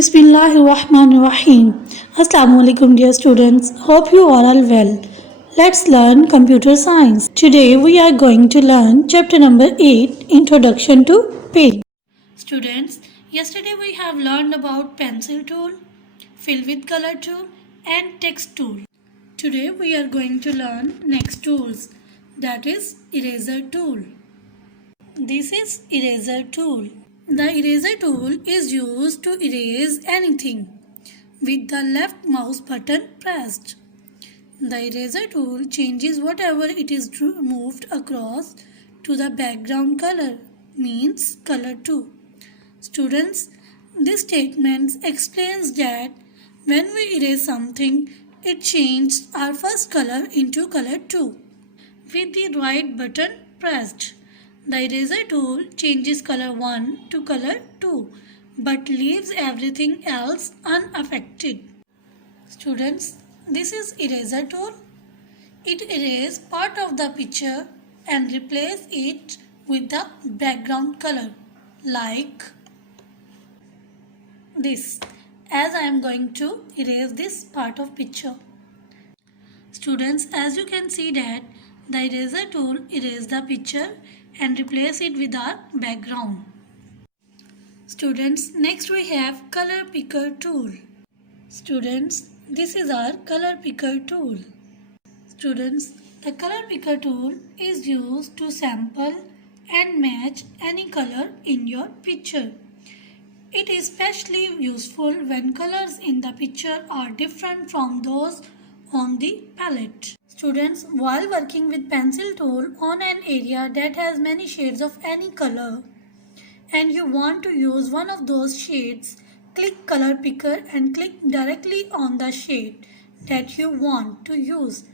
Bismillahirrahmanirrahim. Assalamu alaikum dear students. Hope you are all well. Let's learn computer science. Today we are going to learn chapter number 8, Introduction to Paint. Students, yesterday we have learned about pencil tool, fill with color tool and text tool. Today we are going to learn next tools, that is eraser tool. This is eraser tool. The eraser tool is used to erase anything with the left mouse button pressed. The eraser tool changes whatever it is moved across to the background color, means color 2. Students, this statement explains that when we erase something, it changes our first color into color 2 with the right button pressed. The eraser tool changes color 1 to color 2 but leaves everything else unaffected. Students, this is eraser tool. It erases part of the picture and replaces it with the background color like this, as I am going to erase this part of picture. Students, as you can see that the eraser tool erases the picture and replace it with our background. Students, next we have color picker tool. Students, this is our color picker tool. Students, the color picker tool is used to sample and match any color in your picture. It is especially useful when colors in the picture are different from those on the palette. Students, while working with pencil tool on an area that has many shades of any color and you want to use one of those shades, click color picker and click directly on the shade that you want to use.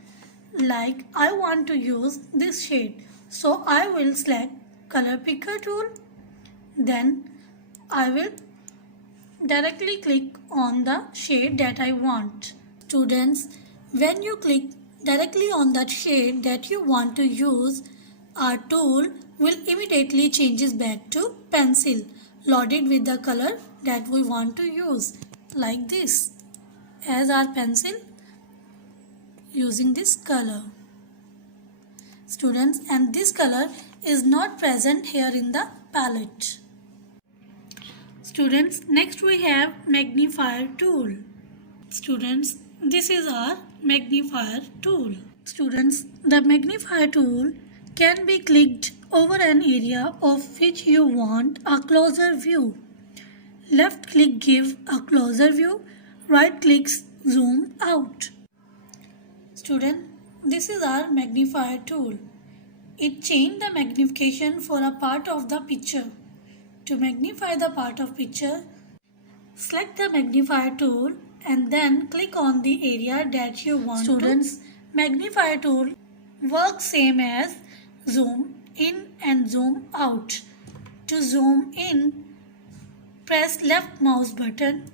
Like I want to use this shade, so I will select color picker tool, then I will directly click on the shade that I want. Students, when you click directly on that shade that you want to use, our tool will immediately changes back to pencil loaded with the color that we want to use, like this, as our pencil using this color. Students, and this color is not present here in the palette. Students, next we have magnifier tool. Students, this is our magnifier tool. Students, the magnifier tool can be clicked over an area of which you want a closer view. Left click give a closer view, right clicks zoom out. Student, this is our magnifier tool. It changes the magnification for a part of the picture. To magnify the part of picture, select the magnifier tool and then click on the area that you want. Students, magnifier tool works same as zoom in and zoom out. To zoom in, press left mouse button,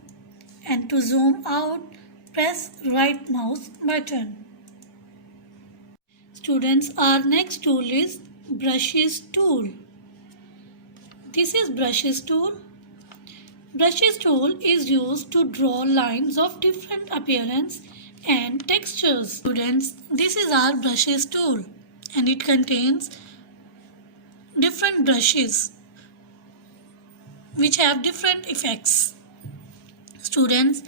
and to zoom out, press right mouse button. Students, our next tool is brushes tool. This is brushes tool. Brushes tool is used to draw lines of different appearance and textures. Students, this is our brushes tool and it contains different brushes which have different effects. Students,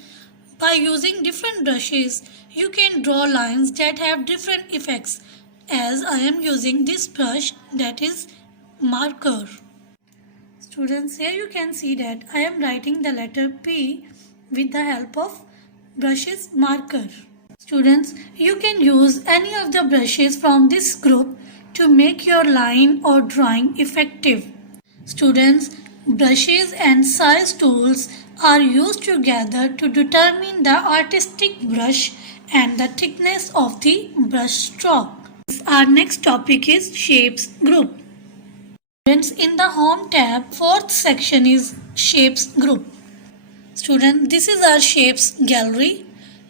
by using different brushes, you can draw lines that have different effects, as I am using this brush, that is marker. Students, here you can see that I am writing the letter P with the help of brushes marker. Students, you can use any of the brushes from this group to make your line or drawing effective. Students, brushes and size tools are used together to determine the artistic brush and the thickness of the brush stroke. Our next topic is shapes group. Students, in the home tab, 4th section is shapes group. Students, this is our shapes gallery,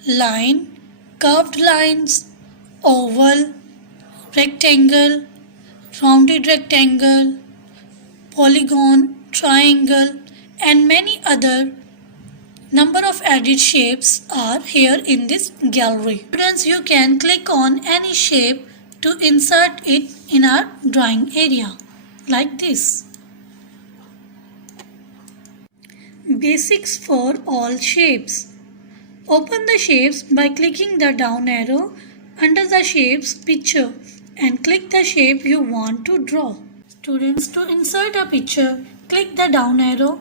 line, curved lines, oval, rectangle, rounded Number of added shapes are here in this gallery. Students, you can click on any shape to insert it in our drawing area like this. Basics for all shapes. Open the shapes by clicking the down arrow under the shapes picture and click the shape you want to draw. Students, to insert a picture, click the down arrow,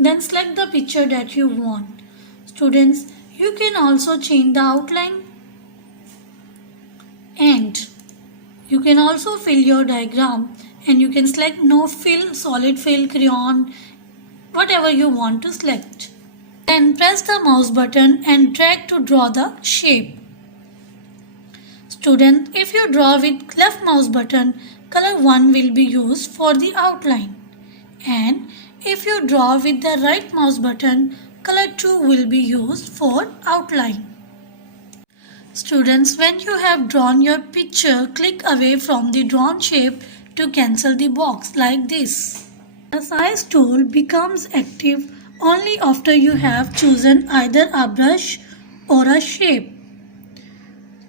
then select the picture that you want. Students, you can also change the outline and you can also fill your diagram, and you can select no fill, solid fill, crayon, whatever you want to select. Then press the mouse button and drag to draw the shape. Student, if you draw with left mouse button, color 1 will be used for the outline, and if you draw with the right mouse button, color 2 will be used for outline. Students, when you have drawn your picture, click away from the drawn shape to cancel the box like this. The size tool becomes active only after you have chosen either a brush or a shape.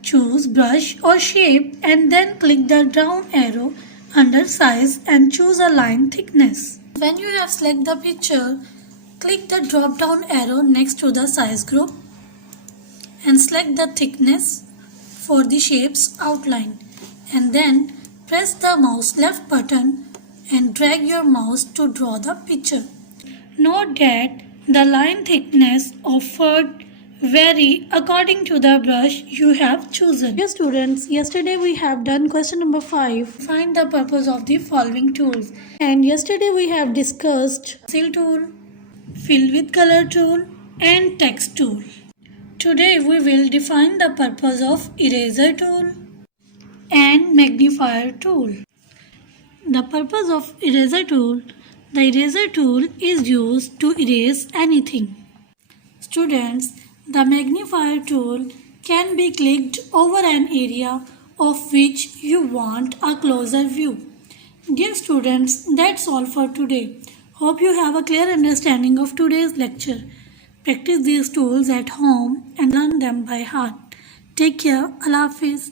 Choose brush or shape and then click the down arrow under size and choose a line thickness. When you have selected the picture, click the drop down arrow next to the size group and select the thickness for the shape's outline, and then press the mouse left button and drag your mouse to draw the picture. Note that the line thickness offered vary according to the brush you have chosen. Dear students, yesterday we have done question number 5. Find the purpose of the following tools. And yesterday we have discussed pencil tool, fill with color tool and text tool. Today we will define the purpose of eraser tool and magnifier tool. The purpose of eraser tool. The eraser tool is used to erase anything. Students, the magnifier tool can be clicked over an area of which you want a closer view. Dear students, that's all for today. Hope you have a clear understanding of today's lecture. Practice these tools at home and learn them by heart. Take care. Allah Hafiz.